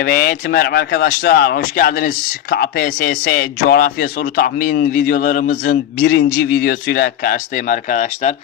Evet merhaba arkadaşlar hoş geldiniz KPSS coğrafya soru tahmin videolarımızın birinci videosuyla karşıdayım arkadaşlar.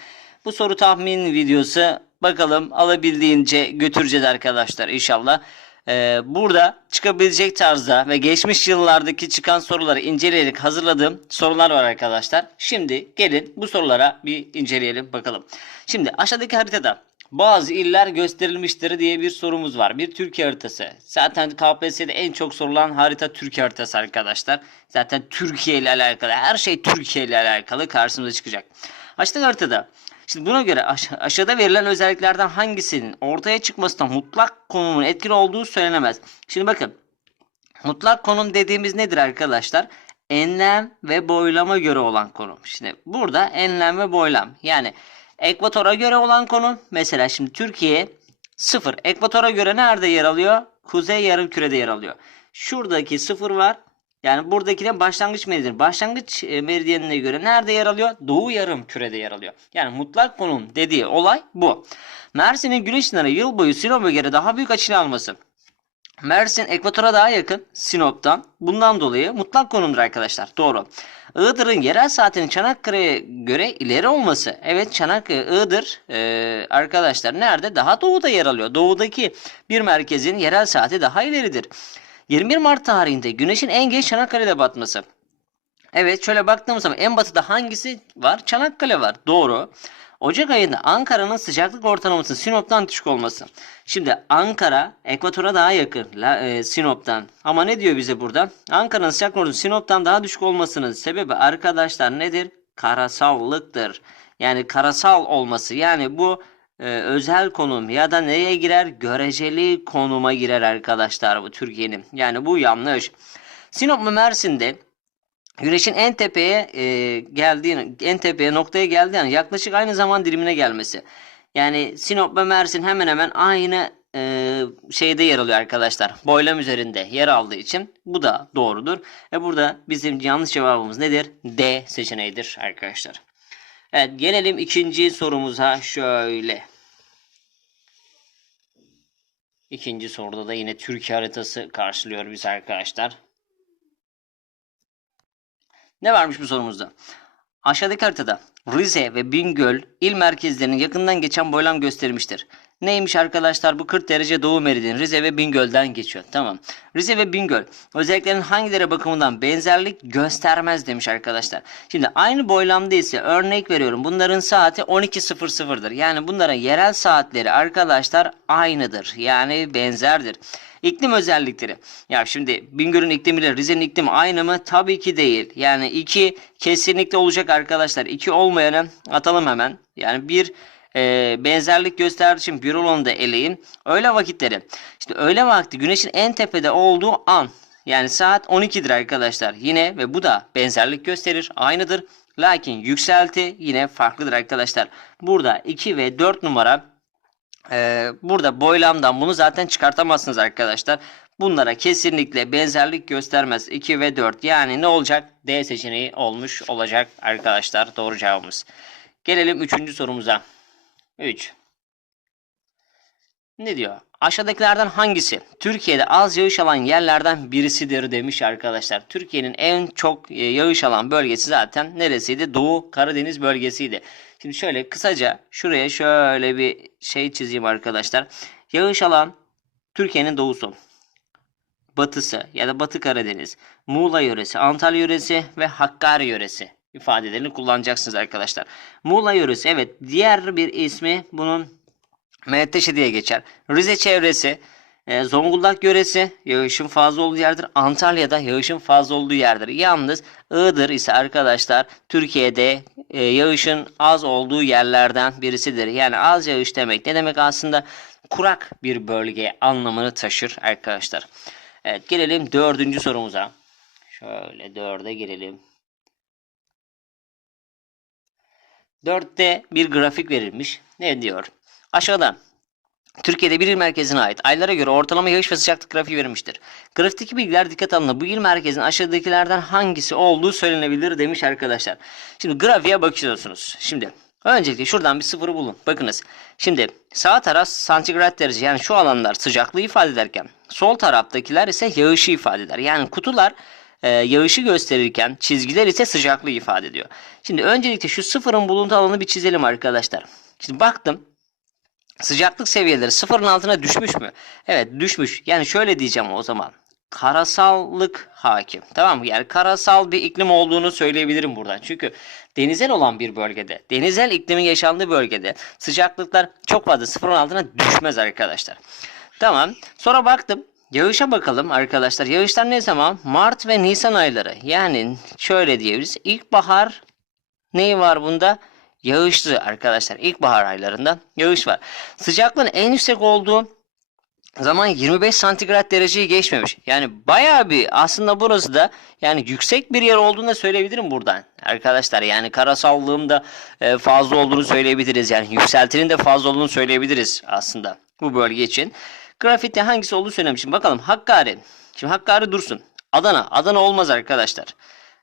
Bu soru tahmin videosu bakalım alabildiğince götüreceğiz arkadaşlar inşallah. Ee, burada çıkabilecek tarzda ve geçmiş yıllardaki çıkan soruları inceleyerek hazırladığım sorular var arkadaşlar. Şimdi gelin bu sorulara bir inceleyelim bakalım. Şimdi aşağıdaki haritada bazı iller gösterilmiştir diye bir sorumuz var. Bir Türkiye haritası. Zaten KPSS'de en çok sorulan harita Türkiye haritası arkadaşlar. Zaten Türkiye ile alakalı her şey Türkiye ile alakalı karşımıza çıkacak. Aşağıdaki haritada Şimdi buna göre aş- aşağıda verilen özelliklerden hangisinin ortaya çıkmasına mutlak konumun etkili olduğu söylenemez. Şimdi bakın Mutlak konum dediğimiz nedir arkadaşlar? Enlem ve boylama göre olan konum. Şimdi burada enlem ve boylam. Yani ekvatora göre olan konum. Mesela şimdi Türkiye 0. Ekvatora göre nerede yer alıyor? Kuzey yarımkürede yer alıyor. Şuradaki 0 var. Yani buradaki de başlangıç meridyen. Başlangıç e, meridyenine göre nerede yer alıyor? Doğu yarım kürede yer alıyor. Yani mutlak konum dediği olay bu. Mersin'in güneş ışınları yıl boyu Sinop'a göre daha büyük açıyla alması. Mersin ekvatora daha yakın Sinop'tan. Bundan dolayı mutlak konumdur arkadaşlar. Doğru. Iğdır'ın yerel saatinin Çanakkale'ye göre ileri olması. Evet Çanakkale, Iğdır e, arkadaşlar nerede? Daha doğuda yer alıyor. Doğudaki bir merkezin yerel saati daha ileridir. 21 Mart tarihinde güneşin en geç Çanakkale'de batması. Evet şöyle baktığımız zaman en batıda hangisi var? Çanakkale var. Doğru. Ocak ayında Ankara'nın sıcaklık ortalamasının Sinop'tan düşük olması. Şimdi Ankara ekvatora daha yakın la, e, Sinop'tan. Ama ne diyor bize burada? Ankara'nın sıcaklık ortalaması Sinop'tan daha düşük olmasının sebebi arkadaşlar nedir? Karasallıktır. Yani karasal olması. Yani bu e, özel konum ya da nereye girer? Göreceli konuma girer arkadaşlar bu Türkiye'nin. Yani bu yanlış. Sinop ve Mersin'de Güneşin en tepeye e, geldiğini, en tepeye noktaya geldiği yani yaklaşık aynı zaman dilimine gelmesi. Yani Sinop ve Mersin hemen hemen aynı e, şeyde yer alıyor arkadaşlar. Boylam üzerinde yer aldığı için bu da doğrudur. Ve burada bizim yanlış cevabımız nedir? D seçeneğidir arkadaşlar. Evet gelelim ikinci sorumuza şöyle. İkinci soruda da yine Türkiye haritası karşılıyor biz arkadaşlar. Ne varmış bu sorumuzda? Aşağıdaki haritada Rize ve Bingöl il merkezlerinin yakından geçen boylam göstermiştir. Neymiş arkadaşlar bu 40 derece doğu meridyen Rize ve Bingöl'den geçiyor. Tamam. Rize ve Bingöl özelliklerin hangileri bakımından benzerlik göstermez demiş arkadaşlar. Şimdi aynı boylamda ise örnek veriyorum bunların saati 12.00'dır. Yani bunların yerel saatleri arkadaşlar aynıdır. Yani benzerdir. İklim özellikleri. Ya şimdi Bingöl'ün iklimiyle Rize'nin iklimi aynı mı? Tabii ki değil. Yani iki kesinlikle olacak arkadaşlar. İki olmayanı atalım hemen. Yani bir e, benzerlik gösterdiği için bir olanı da eleyin. Öğle vakitleri. İşte öğle vakti güneşin en tepede olduğu an. Yani saat 12'dir arkadaşlar. Yine ve bu da benzerlik gösterir. Aynıdır. Lakin yükselti yine farklıdır arkadaşlar. Burada 2 ve 4 numara ee, burada boylamdan bunu zaten çıkartamazsınız arkadaşlar. Bunlara kesinlikle benzerlik göstermez. 2 ve 4 yani ne olacak? D seçeneği olmuş olacak arkadaşlar. Doğru cevabımız. Gelelim 3. sorumuza. 3. Ne diyor? Aşağıdakilerden hangisi Türkiye'de az yağış alan yerlerden birisidir demiş arkadaşlar. Türkiye'nin en çok e, yağış alan bölgesi zaten neresiydi? Doğu Karadeniz bölgesiydi. Şimdi şöyle kısaca şuraya şöyle bir şey çizeyim arkadaşlar. Yağış alan Türkiye'nin doğusu, batısı ya da Batı Karadeniz, Muğla yöresi, Antalya yöresi ve Hakkari yöresi ifadelerini kullanacaksınız arkadaşlar. Muğla yöresi evet diğer bir ismi bunun Menteşe diye geçer. Rize çevresi, e, Zonguldak yöresi yağışın fazla olduğu yerdir. Antalya'da yağışın fazla olduğu yerdir. Yalnız Iğdır ise arkadaşlar Türkiye'de e, yağışın az olduğu yerlerden birisidir. Yani az yağış demek ne demek aslında? Kurak bir bölge anlamını taşır arkadaşlar. Evet gelelim dördüncü sorumuza. Şöyle dörde girelim. Dörtte bir grafik verilmiş. Ne diyor? Aşağıda Türkiye'de bir il merkezine ait aylara göre ortalama yağış ve sıcaklık grafiği verilmiştir. Grafikteki bilgiler dikkat alınır. Bu il merkezinin aşağıdakilerden hangisi olduğu söylenebilir demiş arkadaşlar. Şimdi grafiğe bakıyorsunuz. Şimdi Öncelikle şuradan bir sıfırı bulun. Bakınız. Şimdi sağ taraf santigrat derece yani şu alanlar sıcaklığı ifade ederken sol taraftakiler ise yağışı ifade eder. Yani kutular e, yağışı gösterirken çizgiler ise sıcaklığı ifade ediyor. Şimdi öncelikle şu sıfırın bulunduğu alanı bir çizelim arkadaşlar. Şimdi baktım sıcaklık seviyeleri sıfırın altına düşmüş mü? Evet düşmüş. Yani şöyle diyeceğim o zaman. Karasallık hakim. Tamam mı? Yani karasal bir iklim olduğunu söyleyebilirim buradan. Çünkü denizel olan bir bölgede, denizel iklimin yaşandığı bölgede sıcaklıklar çok fazla sıfırın altına düşmez arkadaşlar. Tamam. Sonra baktım. Yağışa bakalım arkadaşlar. Yağışlar ne zaman? Mart ve Nisan ayları. Yani şöyle diyebiliriz. İlkbahar neyi var bunda? Yağışlı arkadaşlar. İlkbahar aylarında yağış var. Sıcaklığın en yüksek olduğu zaman 25 santigrat dereceyi geçmemiş. Yani bayağı bir aslında burası da yani yüksek bir yer olduğunu da söyleyebilirim buradan. Arkadaşlar yani karasallığım da e, fazla olduğunu söyleyebiliriz. Yani yükseltinin de fazla olduğunu söyleyebiliriz aslında bu bölge için. Grafikte hangisi olduğunu söylemişim. Bakalım Hakkari. Şimdi Hakkari dursun. Adana. Adana olmaz arkadaşlar.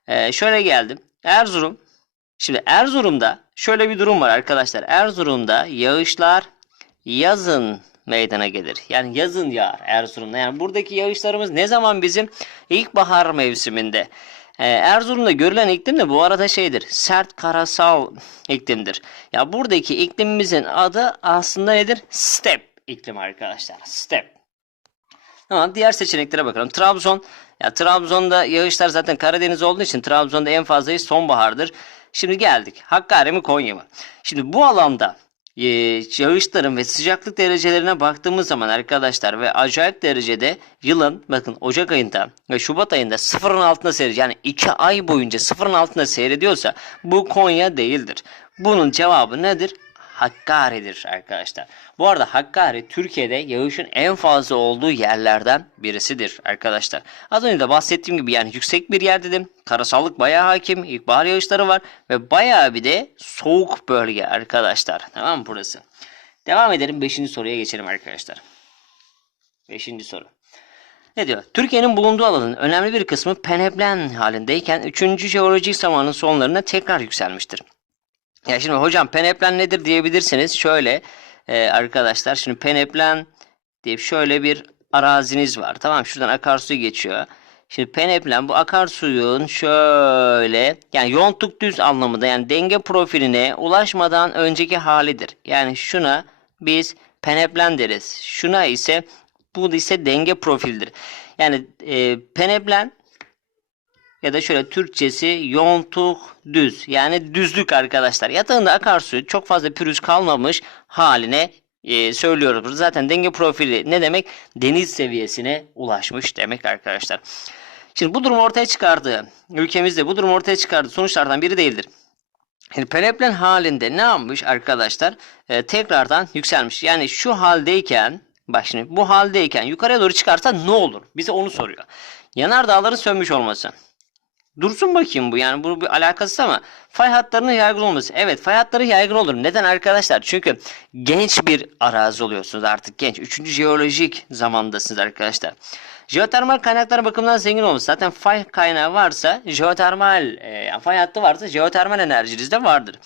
E, şöyle geldim. Erzurum. Şimdi Erzurum'da şöyle bir durum var arkadaşlar. Erzurum'da yağışlar yazın meydana gelir. Yani yazın yağar Erzurum'da. Yani buradaki yağışlarımız ne zaman bizim? İlkbahar mevsiminde. Ee, Erzurum'da görülen iklim de bu arada şeydir. Sert karasal iklimdir. Ya buradaki iklimimizin adı aslında nedir? Step iklim arkadaşlar. Step. Tamam diğer seçeneklere bakalım. Trabzon. Ya Trabzon'da yağışlar zaten Karadeniz olduğu için Trabzon'da en fazla yağış sonbahardır. Şimdi geldik. Hakkari mi Konya mı? Şimdi bu alanda e, yağışların ve sıcaklık derecelerine baktığımız zaman arkadaşlar ve acayip derecede yılın bakın Ocak ayında ve Şubat ayında sıfırın altında seyrediyor. Yani 2 ay boyunca sıfırın altında seyrediyorsa bu Konya değildir. Bunun cevabı nedir? Hakkari'dir arkadaşlar. Bu arada Hakkari Türkiye'de yağışın en fazla olduğu yerlerden birisidir arkadaşlar. Az önce de bahsettiğim gibi yani yüksek bir yer dedim. Karasallık bayağı hakim. İlkbahar yağışları var ve bayağı bir de soğuk bölge arkadaşlar. Tamam mı burası? Devam edelim 5. soruya geçelim arkadaşlar. 5. soru. Ne diyor? Türkiye'nin bulunduğu alanın önemli bir kısmı peneplen halindeyken 3. jeolojik zamanın sonlarına tekrar yükselmiştir. Ya şimdi hocam peneplen nedir diyebilirsiniz. Şöyle e, arkadaşlar şimdi peneplen diye şöyle bir araziniz var. Tamam şuradan akarsu geçiyor. Şimdi peneplen bu akarsuyun şöyle yani yontuk düz anlamında yani denge profiline ulaşmadan önceki halidir. Yani şuna biz peneplen deriz. Şuna ise bu ise denge profildir. Yani e, peneplen ya da şöyle Türkçesi yontuk düz yani düzlük arkadaşlar. Yatağında akarsu çok fazla pürüz kalmamış haline e, söylüyoruz. Zaten denge profili ne demek? Deniz seviyesine ulaşmış demek arkadaşlar. Şimdi bu durum ortaya çıkardı. Ülkemizde bu durum ortaya çıkardı. Sonuçlardan biri değildir. Yani peneplen halinde ne yapmış arkadaşlar? E, tekrardan yükselmiş. Yani şu haldeyken bak şimdi bu haldeyken yukarıya doğru çıkarsa ne olur? Bize onu soruyor. Yanardağların sönmüş olması. Dursun bakayım bu yani bu bir alakasız ama fay hatlarının yaygın olması. Evet fay hatları yaygın olur. Neden arkadaşlar? Çünkü genç bir arazi oluyorsunuz artık genç. Üçüncü jeolojik zamandasınız arkadaşlar. Jeotermal kaynaklar bakımından zengin olması. Zaten fay kaynağı varsa jeotermal e, fay hattı varsa jeotermal enerjiniz de vardır.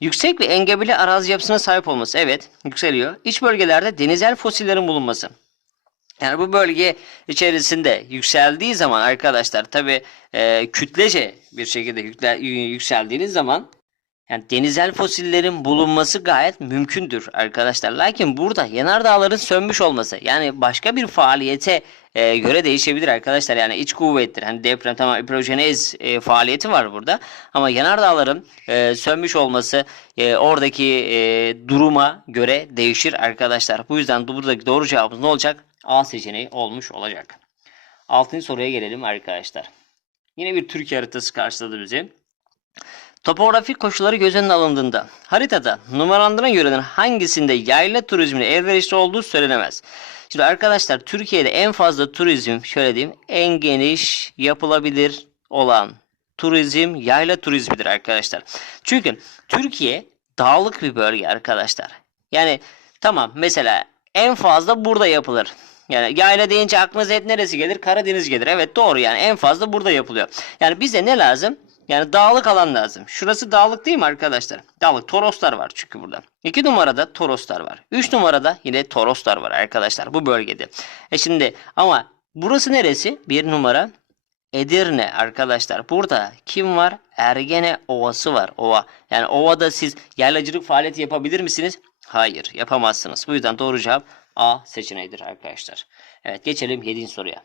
Yüksek ve engebeli arazi yapısına sahip olması. Evet yükseliyor. İç bölgelerde denizel fosillerin bulunması. Yani bu bölge içerisinde yükseldiği zaman arkadaşlar tabi e, kütlece bir şekilde yükseldiğiniz zaman yani denizel fosillerin bulunması gayet mümkündür arkadaşlar. Lakin burada yanardağların sönmüş olması yani başka bir faaliyete e, göre değişebilir arkadaşlar. Yani iç kuvvettir. Hani deprem tamam hidrojenez e, faaliyeti var burada. Ama yanardağların e, sönmüş olması e, oradaki e, duruma göre değişir arkadaşlar. Bu yüzden buradaki doğru cevabımız ne olacak? A seçeneği olmuş olacak. Altıncı soruya gelelim arkadaşlar. Yine bir Türkiye haritası karşıladı bizi. Topografik koşulları göz önüne alındığında haritada numaralandıran yörelerin hangisinde yayla turizmine elverişli olduğu söylenemez. Şimdi arkadaşlar Türkiye'de en fazla turizm şöyle diyeyim en geniş yapılabilir olan turizm yayla turizmidir arkadaşlar. Çünkü Türkiye dağlık bir bölge arkadaşlar. Yani tamam mesela en fazla burada yapılır. Yani yayla deyince aklınıza hep neresi gelir? Karadeniz gelir. Evet doğru yani en fazla burada yapılıyor. Yani bize ne lazım? Yani dağlık alan lazım. Şurası dağlık değil mi arkadaşlar? Dağlık. Toroslar var çünkü burada. 2 numarada Toroslar var. 3 numarada yine Toroslar var arkadaşlar bu bölgede. E şimdi ama burası neresi? 1 numara Edirne arkadaşlar. Burada kim var? Ergene Ovası var. Ova. Yani ovada siz yaylacılık faaliyeti yapabilir misiniz? Hayır yapamazsınız. Bu yüzden doğru cevap A seçeneğidir arkadaşlar. Evet geçelim 7. soruya.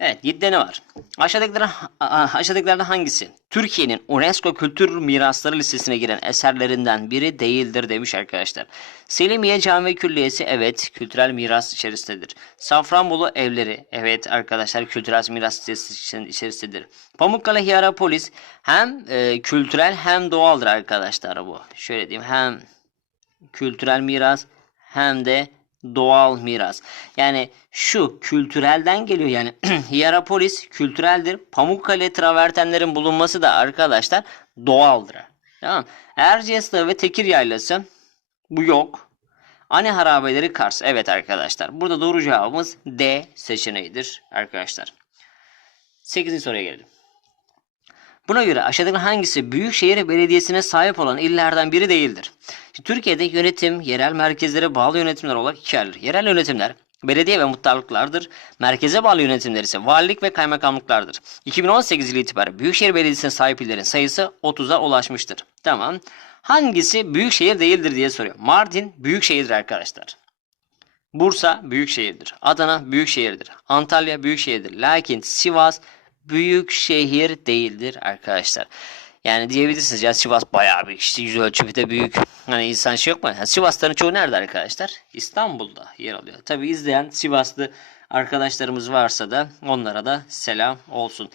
Evet 7'de ne var? Aşağıdakilerden, aşağıdakilerden hangisi? Türkiye'nin UNESCO Kültür Mirasları listesine giren eserlerinden biri değildir demiş arkadaşlar. Selimiye Cami Külliyesi evet kültürel miras içerisindedir. Safranbolu evleri evet arkadaşlar kültürel miras içerisindedir. Pamukkale Hierapolis hem e, kültürel hem doğaldır arkadaşlar bu. Şöyle diyeyim hem kültürel miras hem de doğal miras. Yani şu kültürelden geliyor yani Hierapolis kültüreldir. Pamukkale travertenlerin bulunması da arkadaşlar doğaldır. Tamam. Erciyes Dağı ve Tekir Yaylası bu yok. Ani harabeleri Kars. Evet arkadaşlar. Burada doğru cevabımız D seçeneğidir arkadaşlar. 8. soruya gelelim. Buna göre aşağıdaki hangisi Büyükşehir Belediyesi'ne sahip olan illerden biri değildir? Türkiye'de yönetim yerel merkezlere bağlı yönetimler olarak ikiye ayrılır. Yerel yönetimler belediye ve muhtarlıklardır. Merkeze bağlı yönetimler ise valilik ve kaymakamlıklardır. 2018 yılı itibariyle Büyükşehir Belediyesi'ne sahip illerin sayısı 30'a ulaşmıştır. Tamam. Hangisi büyükşehir değildir diye soruyor. Mardin büyükşehirdir arkadaşlar. Bursa büyükşehirdir. Adana büyükşehirdir. Antalya büyükşehirdir. Lakin Sivas büyük şehir değildir arkadaşlar. Yani diyebilirsiniz ya Sivas bayağı büyük işte yüz ölçümü de büyük. Hani insan şey yok mu? Yani Sivasların çoğu nerede arkadaşlar? İstanbul'da yer alıyor. Tabi izleyen Sivaslı arkadaşlarımız varsa da onlara da selam olsun.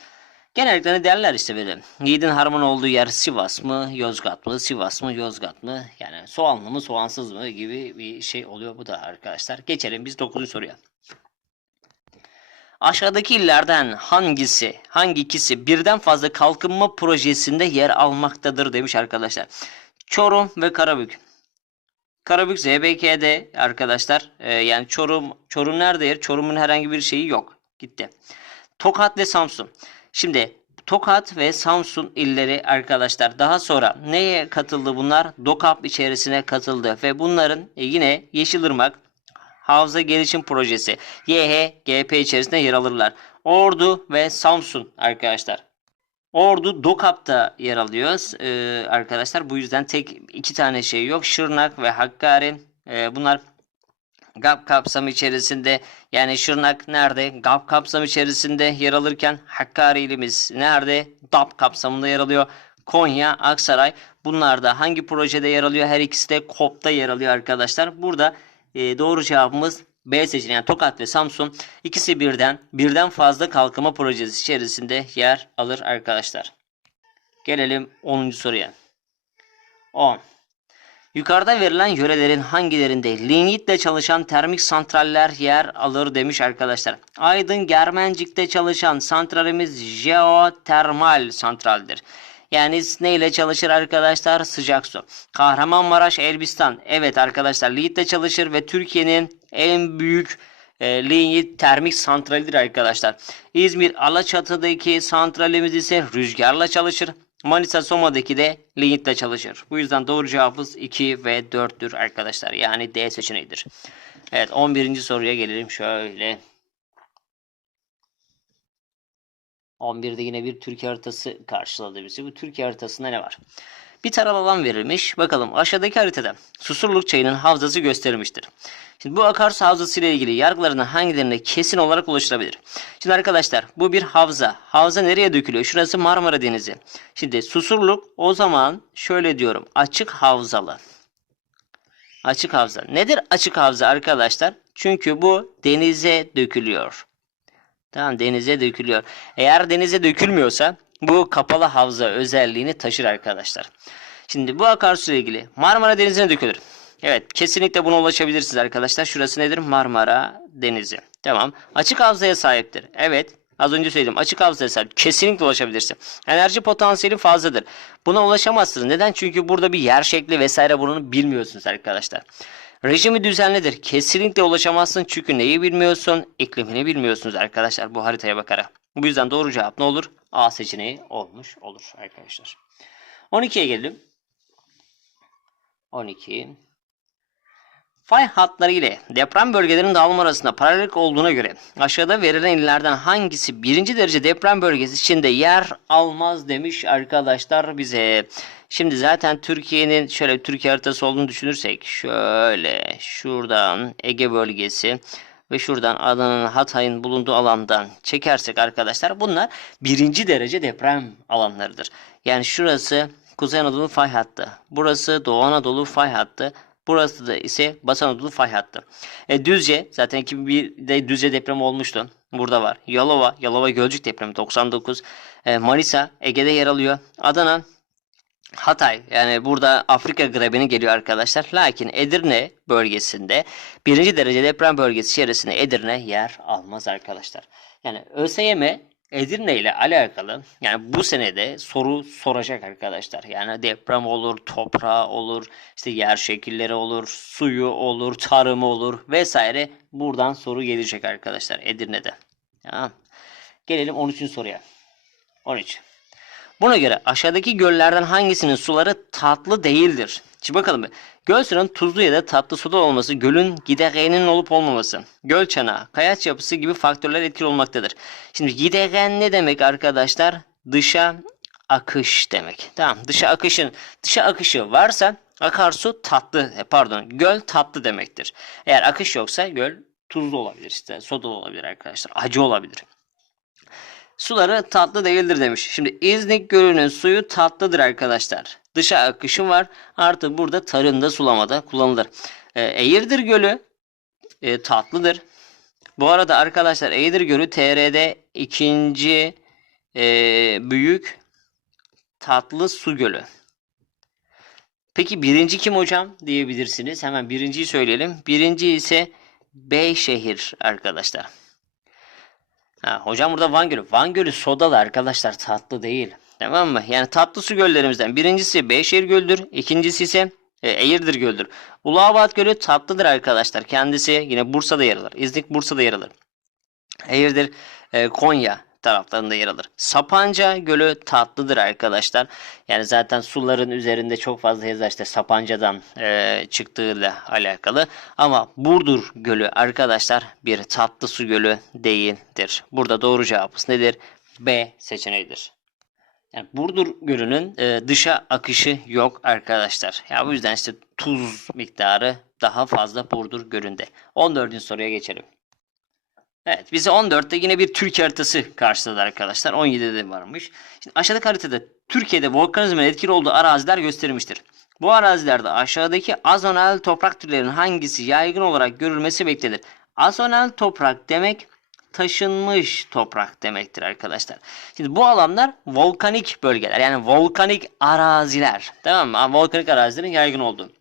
Genellikle ne derler işte böyle. Yiğidin harman olduğu yer Sivas mı, Yozgat mı, Sivas mı, Yozgat mı? Yani soğanlı mı, soğansız mı gibi bir şey oluyor bu da arkadaşlar. Geçelim biz 9. soruya. Aşağıdaki illerden hangisi, hangi ikisi birden fazla kalkınma projesinde yer almaktadır demiş arkadaşlar. Çorum ve Karabük. Karabük ZBK'de arkadaşlar. Ee, yani Çorum, Çorum nerede yer? Çorum'un herhangi bir şeyi yok. Gitti. Tokat ve Samsun. Şimdi Tokat ve Samsun illeri arkadaşlar daha sonra neye katıldı bunlar? DOKAP içerisine katıldı ve bunların e, yine Yeşilırmak, Havza Gelişim Projesi YHGP içerisinde yer alırlar. Ordu ve Samsun arkadaşlar. Ordu Dokap'ta yer alıyor ee, arkadaşlar. Bu yüzden tek iki tane şey yok. Şırnak ve Hakkari. Ee, bunlar GAP kapsamı içerisinde yani Şırnak nerede? GAP kapsamı içerisinde yer alırken Hakkari ilimiz nerede? DAP kapsamında yer alıyor. Konya, Aksaray bunlar da hangi projede yer alıyor? Her ikisi de KOP'ta yer alıyor arkadaşlar. Burada e, doğru cevabımız B seçeneği. Yani Tokat ve Samsun ikisi birden birden fazla kalkınma projesi içerisinde yer alır arkadaşlar. Gelelim 10. soruya. 10. Yukarıda verilen yörelerin hangilerinde lignitle çalışan termik santraller yer alır demiş arkadaşlar. Aydın Germencik'te çalışan santralimiz jeotermal santraldir. Yani ne ile çalışır arkadaşlar? Sıcak su. Kahramanmaraş, Elbistan. Evet arkadaşlar lignite çalışır ve Türkiye'nin en büyük e, lignit termik santralidir arkadaşlar. İzmir Alaçatı'daki santralimiz ise rüzgarla çalışır. Manisa Soma'daki de lignitle çalışır. Bu yüzden doğru cevabımız 2 ve 4'tür arkadaşlar. Yani D seçeneğidir. Evet 11. soruya gelelim şöyle. 11'de yine bir Türkiye haritası karşıladı bizi. Bu Türkiye haritasında ne var? Bir taral alan verilmiş. Bakalım aşağıdaki haritada Susurluk çayının havzası gösterilmiştir. Şimdi bu akarsu havzası ile ilgili yargılarına hangilerine kesin olarak ulaşılabilir? Şimdi arkadaşlar bu bir havza. Havza nereye dökülüyor? Şurası Marmara Denizi. Şimdi Susurluk o zaman şöyle diyorum. Açık havzalı. Açık havza. Nedir açık havza arkadaşlar? Çünkü bu denize dökülüyor. Tamam denize dökülüyor. Eğer denize dökülmüyorsa bu kapalı havza özelliğini taşır arkadaşlar. Şimdi bu akarsu ile ilgili Marmara Denizi'ne dökülür. Evet kesinlikle buna ulaşabilirsiniz arkadaşlar. Şurası nedir? Marmara Denizi. Tamam. Açık havzaya sahiptir. Evet. Az önce söyledim. Açık havzaya sahip. Kesinlikle ulaşabilirsin. Enerji potansiyeli fazladır. Buna ulaşamazsınız. Neden? Çünkü burada bir yer şekli vesaire bunu bilmiyorsunuz arkadaşlar. Rejimi düzenlidir. Kesinlikle ulaşamazsın çünkü neyi bilmiyorsun? İklimini bilmiyorsunuz arkadaşlar bu haritaya bakarak. Bu yüzden doğru cevap ne olur? A seçeneği olmuş olur arkadaşlar. 12'ye gelelim. 12. Fay hatları ile deprem bölgelerinin dağılım arasında paralellik olduğuna göre aşağıda verilen illerden hangisi birinci derece deprem bölgesi içinde yer almaz demiş arkadaşlar bize. Şimdi zaten Türkiye'nin şöyle Türkiye haritası olduğunu düşünürsek şöyle şuradan Ege bölgesi ve şuradan Adana'nın Hatay'ın bulunduğu alandan çekersek arkadaşlar bunlar birinci derece deprem alanlarıdır. Yani şurası Kuzey Anadolu fay hattı. Burası Doğu Anadolu fay hattı. Burası da ise Batı Anadolu fay hattı. E, Düzce zaten 2001'de Düzce depremi olmuştu. Burada var. Yalova, Yalova Gölcük depremi 99. E, Manisa Ege'de yer alıyor. Adana Hatay yani burada Afrika grebini geliyor arkadaşlar. Lakin Edirne bölgesinde birinci derece deprem bölgesi içerisinde Edirne yer almaz arkadaşlar. Yani ÖSYM Edirne ile alakalı yani bu senede soru soracak arkadaşlar. Yani deprem olur, toprağı olur, işte yer şekilleri olur, suyu olur, tarımı olur vesaire. Buradan soru gelecek arkadaşlar Edirne'de. Tamam. Gelelim 13. soruya. 13. Buna göre aşağıdaki göllerden hangisinin suları tatlı değildir? Şimdi bakalım. Göl suyunun tuzlu ya da tatlı suda olması, gölün gideğinin olup olmaması, göl çanağı, kayaç yapısı gibi faktörler etkili olmaktadır. Şimdi gideğen ne demek arkadaşlar? Dışa akış demek. Tamam. Dışa akışın dışa akışı varsa akarsu tatlı e, pardon göl tatlı demektir. Eğer akış yoksa göl tuzlu olabilir işte soda olabilir arkadaşlar. Acı olabilir. Suları tatlı değildir demiş. Şimdi İznik Gölü'nün suyu tatlıdır arkadaşlar. Dışa akışı var. Artı burada tarımda sulamada kullanılır. E, Eğirdir Gölü e, tatlıdır. Bu arada arkadaşlar Eğirdir Gölü TR'de ikinci e, büyük tatlı su gölü. Peki birinci kim hocam diyebilirsiniz. Hemen birinciyi söyleyelim. Birinci ise Beyşehir arkadaşlar. Ha, hocam burada Van Gölü. Van Gölü sodalı arkadaşlar tatlı değil. Tamam mı? Yani tatlı su göllerimizden birincisi Beyşehir Gölü'dür. İkincisi ise e, Eğirdir Gölü'dür. Uluabat Gölü tatlıdır arkadaşlar. Kendisi yine Bursa'da yer alır. İznik Bursa'da yer alır. Eğirdir e, Konya taraflarında yer alır. Sapanca Gölü tatlıdır arkadaşlar. Yani zaten suların üzerinde çok fazla yazar işte Sapanca'dan e, çıktığıyla alakalı. Ama Burdur Gölü arkadaşlar bir tatlı su gölü değildir. Burada doğru cevabımız nedir? B seçeneğidir. Yani Burdur Gölü'nün e, dışa akışı yok arkadaşlar. Ya bu yüzden işte tuz miktarı daha fazla Burdur Gölü'nde. 14. soruya geçelim. Evet bize 14'te yine bir Türkiye haritası karşıladı arkadaşlar. 17'de de varmış. Şimdi aşağıdaki haritada Türkiye'de volkanizmin etkili olduğu araziler gösterilmiştir. Bu arazilerde aşağıdaki azonal toprak türlerinin hangisi yaygın olarak görülmesi beklenir? Azonal toprak demek taşınmış toprak demektir arkadaşlar. Şimdi bu alanlar volkanik bölgeler yani volkanik araziler. Tamam mı? Volkanik arazilerin yaygın olduğu.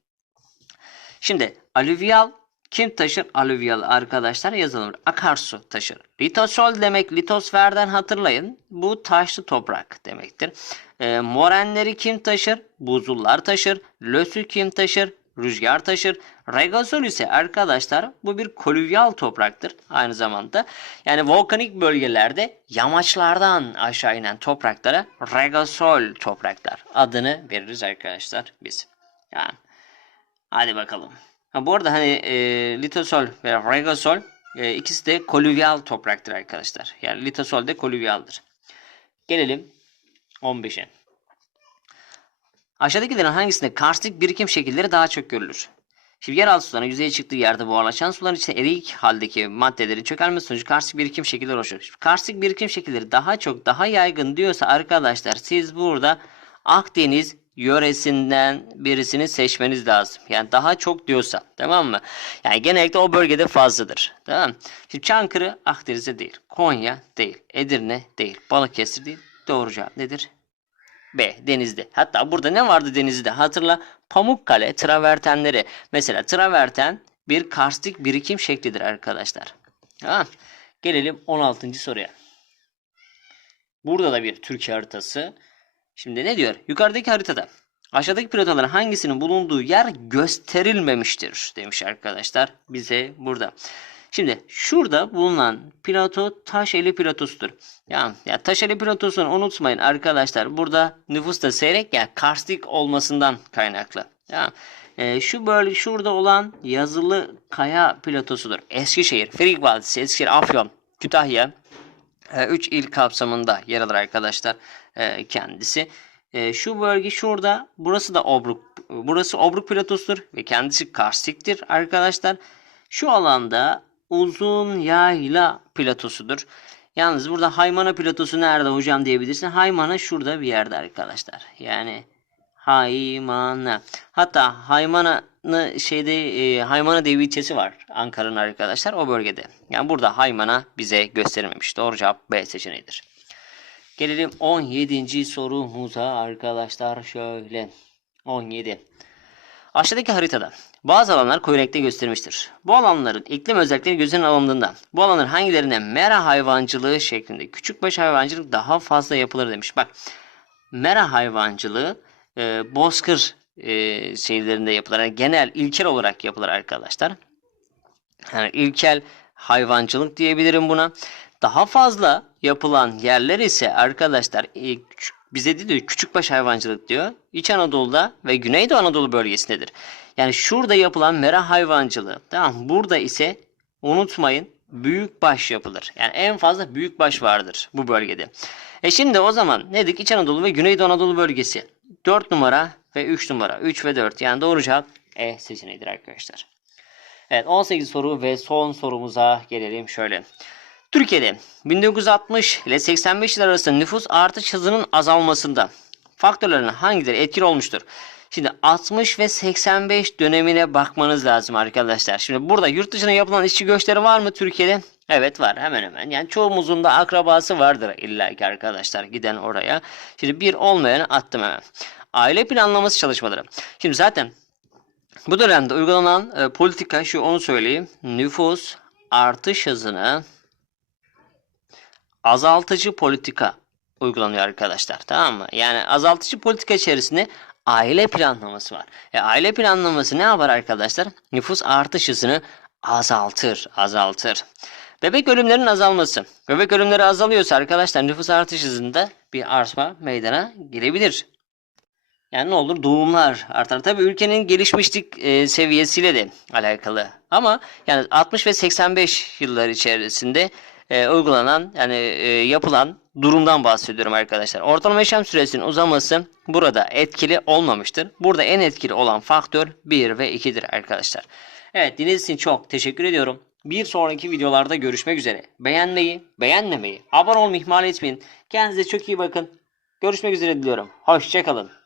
Şimdi alüvyal kim taşır? Alüvyal arkadaşlar yazalım. Akarsu taşır. Litosol demek litosferden hatırlayın. Bu taşlı toprak demektir. E, morenleri kim taşır? Buzullar taşır. Lösü kim taşır? Rüzgar taşır. Regasol ise arkadaşlar bu bir kolüvyal topraktır aynı zamanda. Yani volkanik bölgelerde yamaçlardan aşağı inen topraklara regasol topraklar adını veririz arkadaşlar biz. Yani hadi bakalım. Ha, bu arada hani e, litosol ve regasol e, ikisi de kolüvyal topraktır arkadaşlar. Yani litosol de kolüvyaldır. Gelelim 15'e. Aşağıdakilerin hangisinde karstik birikim şekilleri daha çok görülür? Şimdi yeraltı sularının yüzeye çıktığı yerde buharlaşan suların içinde eriyik haldeki maddelerin çökelmesi sonucu karstik birikim şekilleri oluşur. Şimdi karstik birikim şekilleri daha çok daha yaygın diyorsa arkadaşlar siz burada Akdeniz yöresinden birisini seçmeniz lazım. Yani daha çok diyorsa tamam mı? Yani genellikle o bölgede fazladır. Tamam mı? Şimdi Çankırı Akdeniz'de değil. Konya değil. Edirne değil. Balıkesir değil. Doğru cevap nedir? B. Denizde. Hatta burada ne vardı denizde? Hatırla Pamukkale travertenleri. Mesela traverten bir karstik birikim şeklidir arkadaşlar. Ha. Gelelim 16. soruya. Burada da bir Türkiye haritası. Şimdi ne diyor? Yukarıdaki haritada Aşağıdaki platoların hangisinin bulunduğu yer gösterilmemiştir demiş arkadaşlar bize burada. Şimdi şurada bulunan plato Taşeli platosudur. Ya, ya Taşeli platosunu unutmayın arkadaşlar. Burada nüfus da seyrek ya karstik olmasından kaynaklı. Ya, e, şu böyle şurada olan yazılı kaya platosudur. Eskişehir, Frigg Vadisi, Eskişehir, Afyon, Kütahya, 3 il kapsamında yer alır arkadaşlar e, kendisi. E, şu bölge şurada. Burası da Obruk. Burası Obruk platosudur ve kendisi karstiktir arkadaşlar. Şu alanda uzun yayla platosudur. Yalnız burada Haymana platosu nerede hocam diyebilirsin. Haymana şurada bir yerde arkadaşlar. Yani Haymana. Hatta Haymana'nı şeyde e, Haymana diye ilçesi var Ankara'nın arkadaşlar o bölgede. Yani burada Haymana bize gösterilmemiş. Doğru cevap B seçeneğidir. Gelelim 17. sorumuza arkadaşlar şöyle. 17. Aşağıdaki haritada bazı alanlar koyu renkte gösterilmiştir. Bu alanların iklim özellikleri gözün alındığında bu alanların hangilerinde mera hayvancılığı şeklinde küçükbaş hayvancılık daha fazla yapılır demiş. Bak mera hayvancılığı e, bozkır e, şeylerinde yapılır. Yani genel ilkel olarak yapılır arkadaşlar. Yani ilkel hayvancılık diyebilirim buna. Daha fazla yapılan yerler ise arkadaşlar e, küçük- bize diyor küçükbaş hayvancılık diyor. İç Anadolu'da ve Güneydoğu Anadolu bölgesindedir. Yani şurada yapılan mera hayvancılığı. Tamam burada ise unutmayın büyükbaş yapılır. Yani en fazla büyükbaş vardır bu bölgede. E şimdi o zaman ne dedik? İç Anadolu ve Güneydoğu Anadolu bölgesi. 4 numara ve 3 numara. 3 ve 4. Yani doğru cevap E seçeneğidir arkadaşlar. Evet 18 soru ve son sorumuza gelelim şöyle. Türkiye'de 1960 ile 85 yıl arasında nüfus artış hızının azalmasında faktörlerin hangileri etkili olmuştur? Şimdi 60 ve 85 dönemine bakmanız lazım arkadaşlar. Şimdi burada yurt dışına yapılan işçi göçleri var mı Türkiye'de? Evet var hemen hemen. Yani çoğumuzun da akrabası vardır illaki arkadaşlar giden oraya. Şimdi bir olmayanı attım hemen. Aile planlaması çalışmaları. Şimdi zaten bu dönemde uygulanan e, politika şu onu söyleyeyim. Nüfus artış hızını azaltıcı politika uygulanıyor arkadaşlar. Tamam mı? Yani azaltıcı politika içerisinde aile planlaması var. E, aile planlaması ne yapar arkadaşlar? Nüfus artış hızını azaltır, azaltır. Bebek ölümlerinin azalması. Bebek ölümleri azalıyorsa arkadaşlar nüfus artış hızında bir artma meydana gelebilir. Yani ne olur doğumlar artar. Tabii ülkenin gelişmişlik e, seviyesiyle de alakalı. Ama yani 60 ve 85 yıllar içerisinde e, uygulanan yani e, yapılan durumdan bahsediyorum arkadaşlar. Ortalama yaşam süresinin uzaması burada etkili olmamıştır. Burada en etkili olan faktör 1 ve 2'dir arkadaşlar. Evet dinlediğiniz için çok teşekkür ediyorum. Bir sonraki videolarda görüşmek üzere. Beğenmeyi, beğenmemeyi, abone olmayı ihmal etmeyin. Kendinize çok iyi bakın. Görüşmek üzere diliyorum. Hoşçakalın.